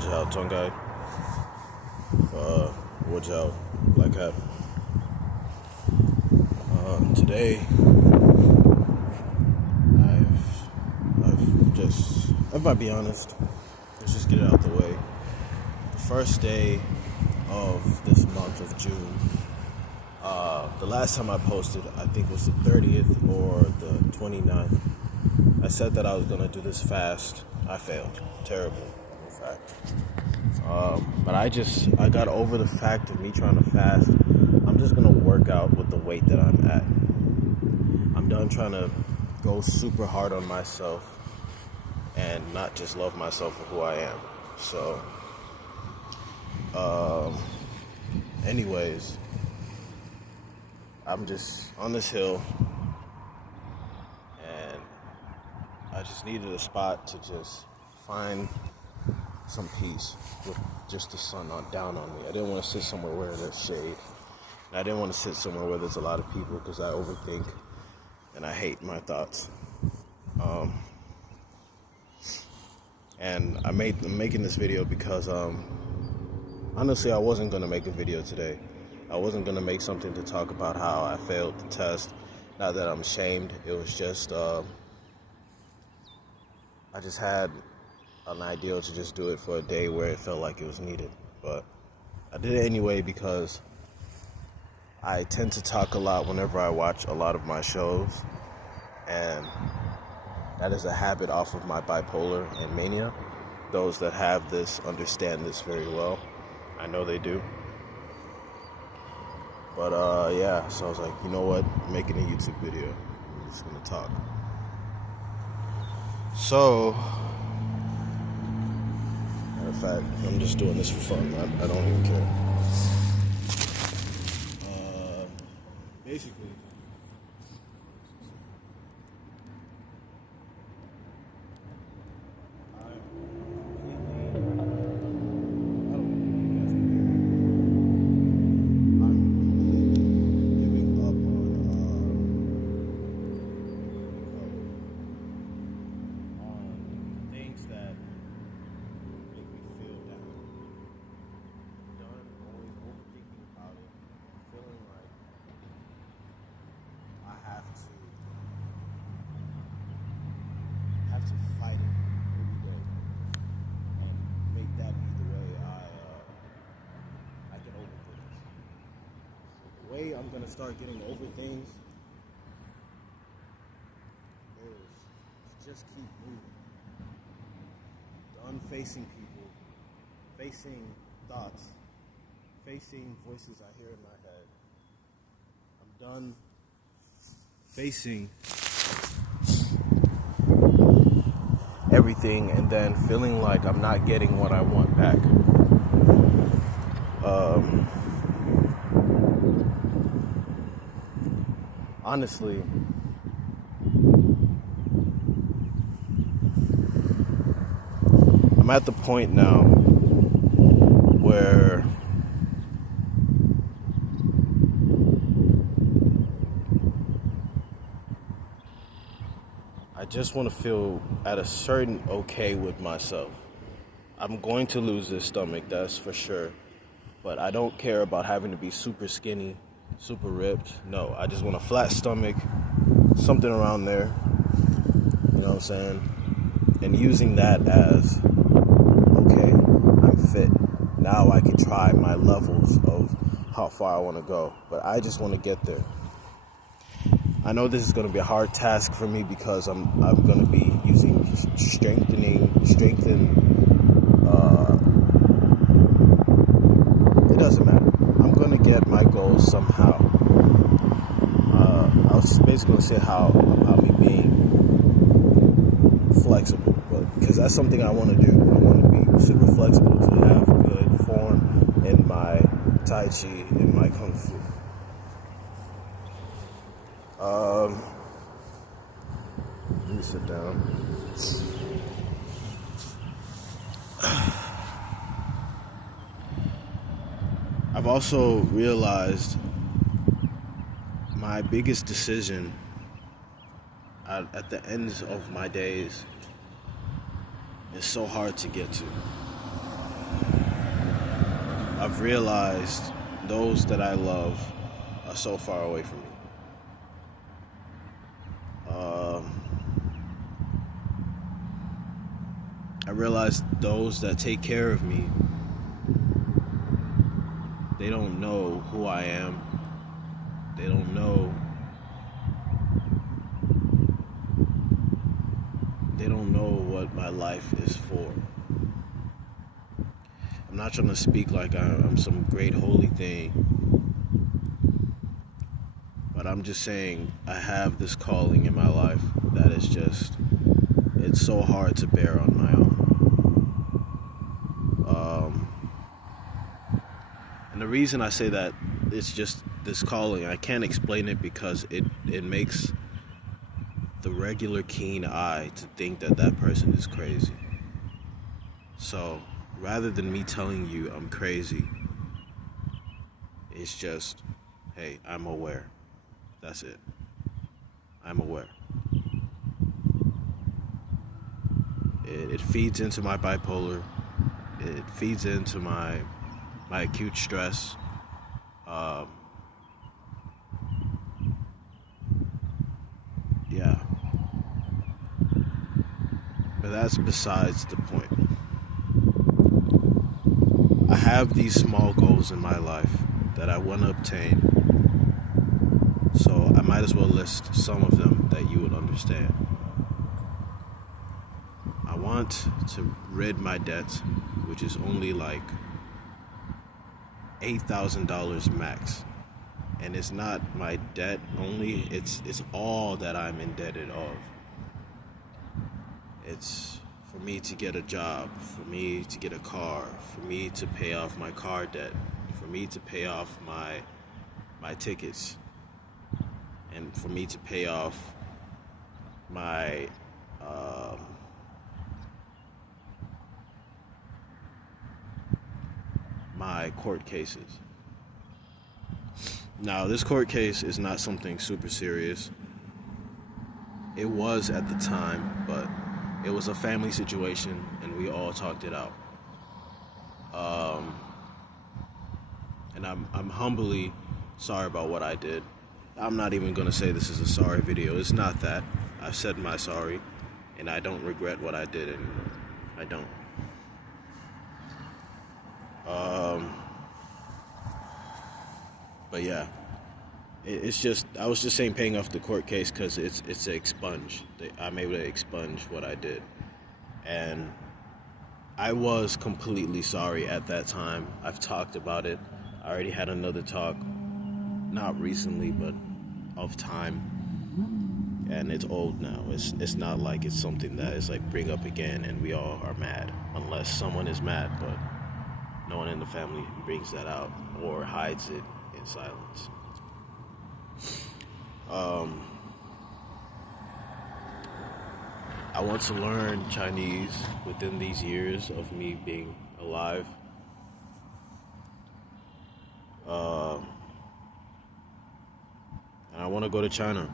Wajahal Tongai, Wajahal Black Hat. Today, if I be honest, let's just get it out the way. The first day of this month of June, the last time I posted, I think was the 30th or the 29th. I said that I was going to do this fast. I failed. Terrible, in fact. But I got over the fact of me trying to fast. I'm just going to work out with the weight that I'm at. I'm done trying to go super hard on myself and not just love myself for who I am. So, anyways, I'm just on this hill and I just needed a spot to just find some peace with just the sun down on me. I didn't want to sit somewhere where there's shade. And I didn't want to sit somewhere where there's a lot of people because I overthink and I hate my thoughts. And I'm making this video because honestly I wasn't going to make a video today. I wasn't going to make something to talk about how I failed the test. Not that I'm ashamed. It was just I just had an idea to just do it for a day where it felt like it was needed. But I did it anyway because I tend to talk a lot whenever I watch a lot of my shows. And that is a habit off of my bipolar and mania. Those that have this understand this very well. I know they do. But yeah, so I was like, you know what? I'm making a YouTube video. I'm just gonna talk. So, matter of fact, I'm just doing this for fun. I don't even care. Basically, to fight it every day and make that be the way I get over things. The way I'm gonna start getting over things is just keep moving. Done facing people, facing thoughts, facing voices I hear in my head. I'm done facing everything and then feeling like I'm not getting what I want back. Honestly, I'm at the point now where I just want to feel at a certain okay with myself. I'm going to lose this stomach, that's for sure. But I don't care about having to be super skinny, super ripped. No, I just want a flat stomach, something around there. You know what I'm saying? And using that as, okay, I'm fit. Now I can try my levels of how far I want to go. But I just want to get there. I know this is going to be a hard task for me because I'm going to be using it doesn't matter. I'm going to get my goals somehow. I was basically going to say about me being flexible, but because that's something I want to do. I want to be super flexible to have good form in my Tai Chi, in my Kung Fu. Let me sit down. I've also realized my biggest decision at the ends of my days is so hard to get to. I've realized those that I love are so far away from me. I realized those that take care of me, they don't know who I am. They don't know. They don't know what my life is for. I'm not trying to speak like I'm some great holy thing, but I'm just saying I have this calling in my life that is just, it's so hard to bear on my own. And the reason I say that it's just this calling, I can't explain it because it makes the regular keen eye to think that that person is crazy. So rather than me telling you I'm crazy, it's just, hey, I'm aware. That's it. I'm aware. It feeds into my bipolar. It feeds into my acute stress. Yeah. But that's besides the point. I have these small goals in my life that I want to obtain. So I might as well list some of them that you would understand. I want to rid my debt, which is only like $8,000 max. And it's not my debt only, it's all that I'm indebted of. It's for me to get a job, for me to get a car, for me to pay off my car debt, for me to pay off my tickets, and for me to pay off my my court cases. Now, this court case is not something super serious. It was at the time, but it was a family situation, and we all talked it out. And I'm humbly sorry about what I did. I'm not even gonna say this is a sorry video. It's not that. I've said my sorry, and I don't regret what I did anymore. I don't. But yeah, it's just, I was just saying paying off the court case because it's a expunge. I'm able to expunge what I did. And I was completely sorry at that time. I've talked about it. I already had another talk, not recently, but of time. And it's old now. It's not like it's something that is like bring up again and we all are mad. Unless someone is mad, but no one in the family brings that out or hides it in silence. I want to learn Chinese within these years of me being alive. And I want to go to China.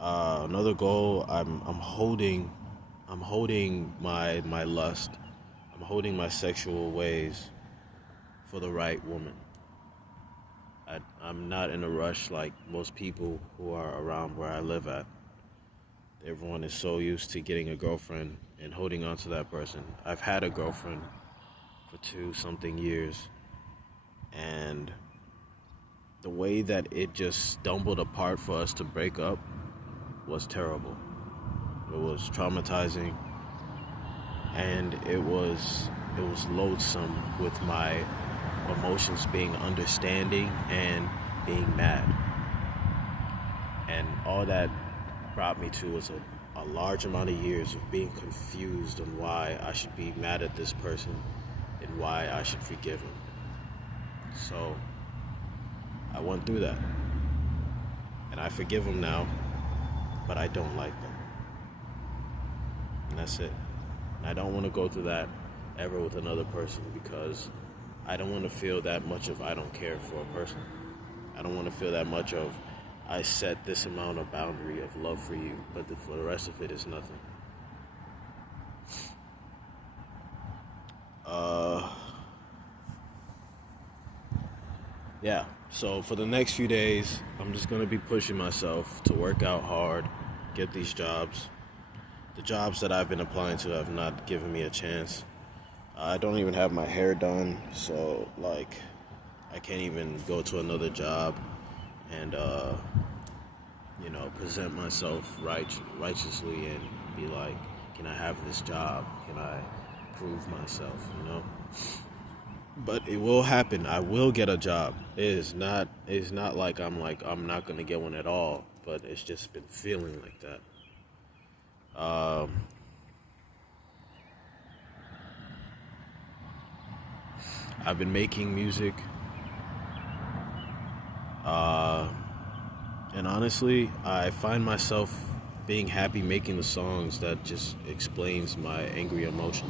Another goal, I'm holding my lust. I'm holding my sexual ways for the right woman. I'm not in a rush like most people who are around where I live at. Everyone is so used to getting a girlfriend and holding on to that person. I've had a girlfriend for 2-something years, and the way that it just stumbled apart for us to break up was terrible. It was traumatizing, and it was loathsome with my emotions being understanding and being mad. And all that brought me to was a large amount of years of being confused on why I should be mad at this person and why I should forgive him. So I went through that. And I forgive him now, but I don't like them. And that's it. And I don't want to go through that ever with another person because I don't want to feel that much of I don't care for a person. I don't want to feel that much of I set this amount of boundary of love for you, but for the rest of it is nothing. yeah, so for the next few days, I'm just going to be pushing myself to work out hard, get these jobs. The jobs that I've been applying to have not given me a chance. I don't even have my hair done, so like I can't even go to another job and present myself righteously and be like, can I have this job? Can I prove myself? But it will happen. I will get a job. It's not like I'm not gonna get one at all. But it's just been feeling like that. I've been making music. And honestly, I find myself being happy making the songs that just explains my angry emotion.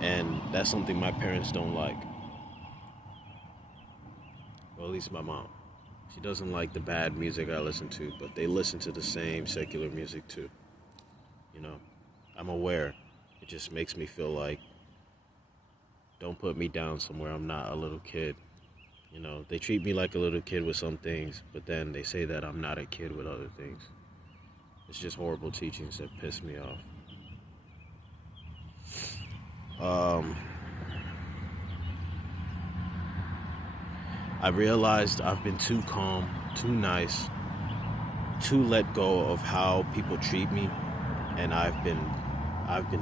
And that's something my parents don't like. Well, at least my mom. She doesn't like the bad music I listen to, but they listen to the same secular music too. You know, I'm aware. It just makes me feel like, don't put me down somewhere. I'm not a little kid. They treat me like a little kid with some things, but then they say that I'm not a kid with other things. It's just horrible teachings that piss me off. I realized I've been too calm, too nice, too let go of how people treat me, and I've been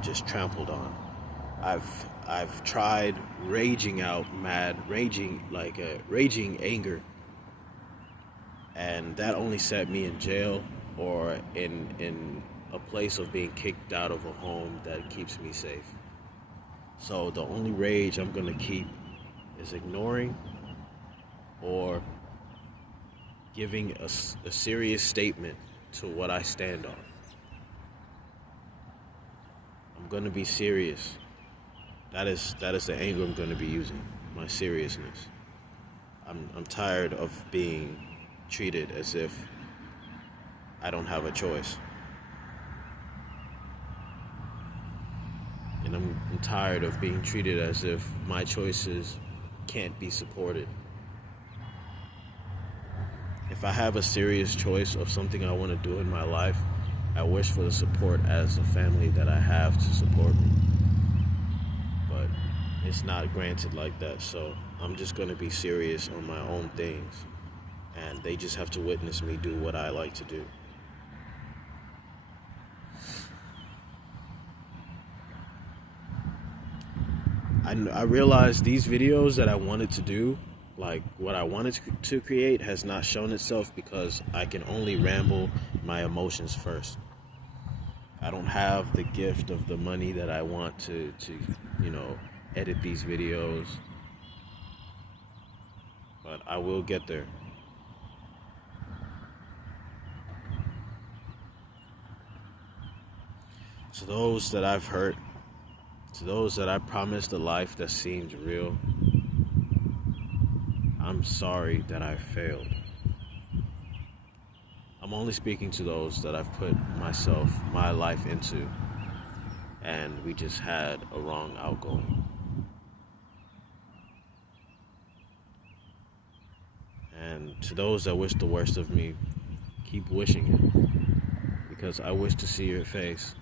just trampled on. I've tried raging out mad, raging anger, and that only set me in jail or in a place of being kicked out of a home that keeps me safe. So the only rage I'm gonna keep is ignoring or giving a serious statement to what I stand on. I'm gonna be serious. That is the anger I'm gonna be using, my seriousness. I'm tired of being treated as if I don't have a choice. And I'm tired of being treated as if my choices can't be supported. If I have a serious choice of something I want to do in my life, I wish for the support as a family that I have to support me. But it's not granted like that, so I'm just going to be serious on my own things. And they just have to witness me do what I like to do. I realized these videos that I wanted to do, like what I wanted to create, has not shown itself because I can only ramble my emotions first. I don't have the gift of the money that I want to edit these videos, but I will get there. To those that I've hurt, to those that I promised a life that seemed real, I'm sorry that I failed. I'm only speaking to those that I've put my life into, and we just had a wrong outgoing. And to those that wish the worst of me, keep wishing it, because I wish to see your face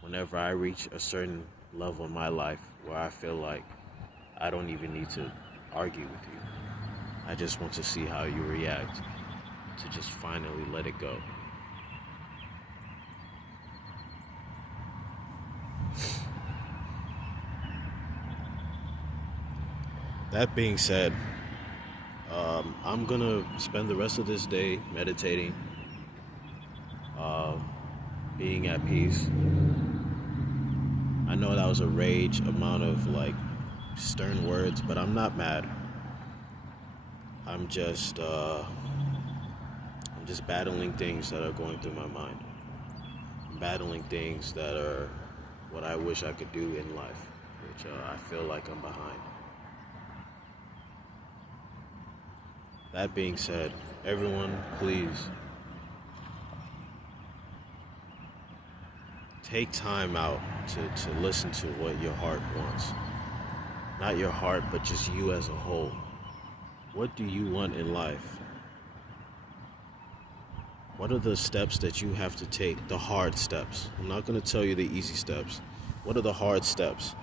whenever I reach a certain level in my life where I feel like I don't even need to argue with you. I just want to see how you react, to just finally let it go. That being said, I'm gonna spend the rest of this day meditating, being at peace. I know that was a rage amount of stern words, but I'm not mad. I'm just battling things that are going through my mind. I'm battling things that are what I wish I could do in life, which I feel like I'm behind. That being said, everyone, please take time out to listen to what your heart wants. Not your heart, but just you as a whole. What do you want in life? What are the steps that you have to take? The hard steps. I'm not going to tell you the easy steps. What are the hard steps?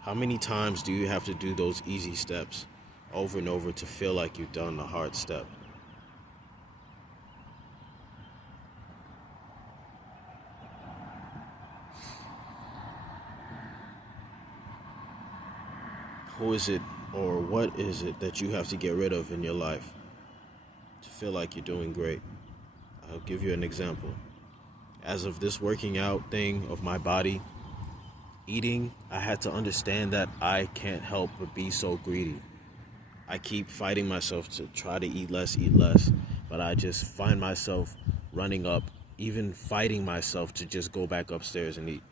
How many times do you have to do those easy steps over and over to feel like you've done the hard step? Who is it or what is it that you have to get rid of in your life to feel like you're doing great? I'll give you an example. As of this working out thing of my body, eating, I had to understand that I can't help but be so greedy. I keep fighting myself to try to eat less, but I just find myself running up, even fighting myself to just go back upstairs and eat.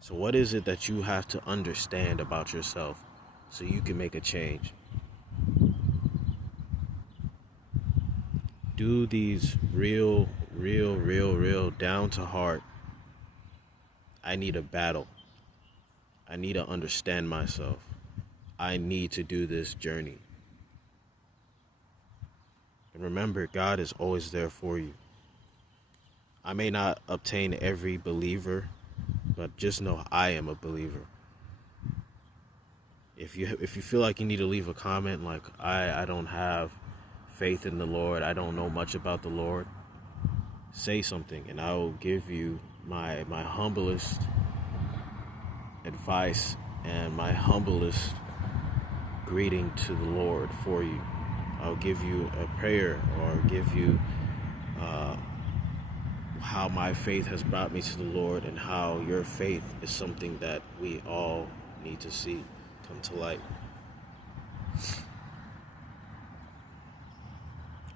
So what is it that you have to understand about yourself so you can make a change? Do these real down to heart. I need a battle. I need to understand myself. I need to do this journey. And remember, God is always there for you. I may not obtain every believer, but just know I am a believer. If you feel like you need to leave a comment like, I don't have faith in the Lord, I don't know much about the Lord, say something and I will give you my humblest advice and my humblest greeting to the Lord for you. I'll give you a prayer or give you how my faith has brought me to the Lord and how your faith is something that we all need to see come to light.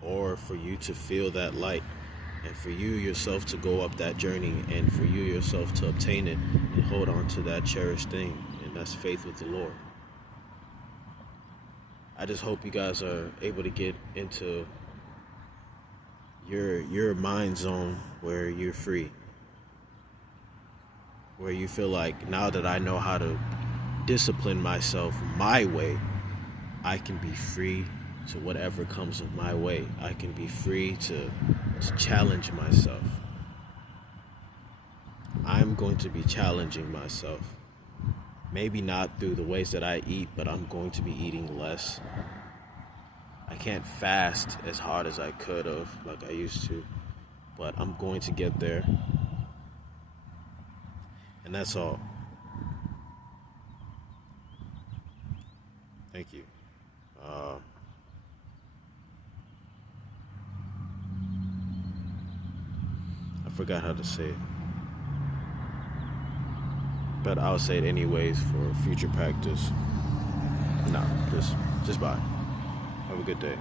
Or for you to feel that light and for you yourself to go up that journey and for you yourself to obtain it and hold on to that cherished thing, and that's faith with the Lord. I just hope you guys are able to get into your mind zone where you're free, where you feel like, now that I know how to discipline myself my way, I can be free to whatever comes of my way. I can be free to challenge myself. I'm going to be challenging myself. Maybe not through the ways that I eat, but I'm going to be eating less. I can't fast as hard as I could have, like I used to, but I'm going to get there. And that's all. Thank you. I forgot how to say it, but I'll say it anyways for future practice. No, just bye. Have a good day.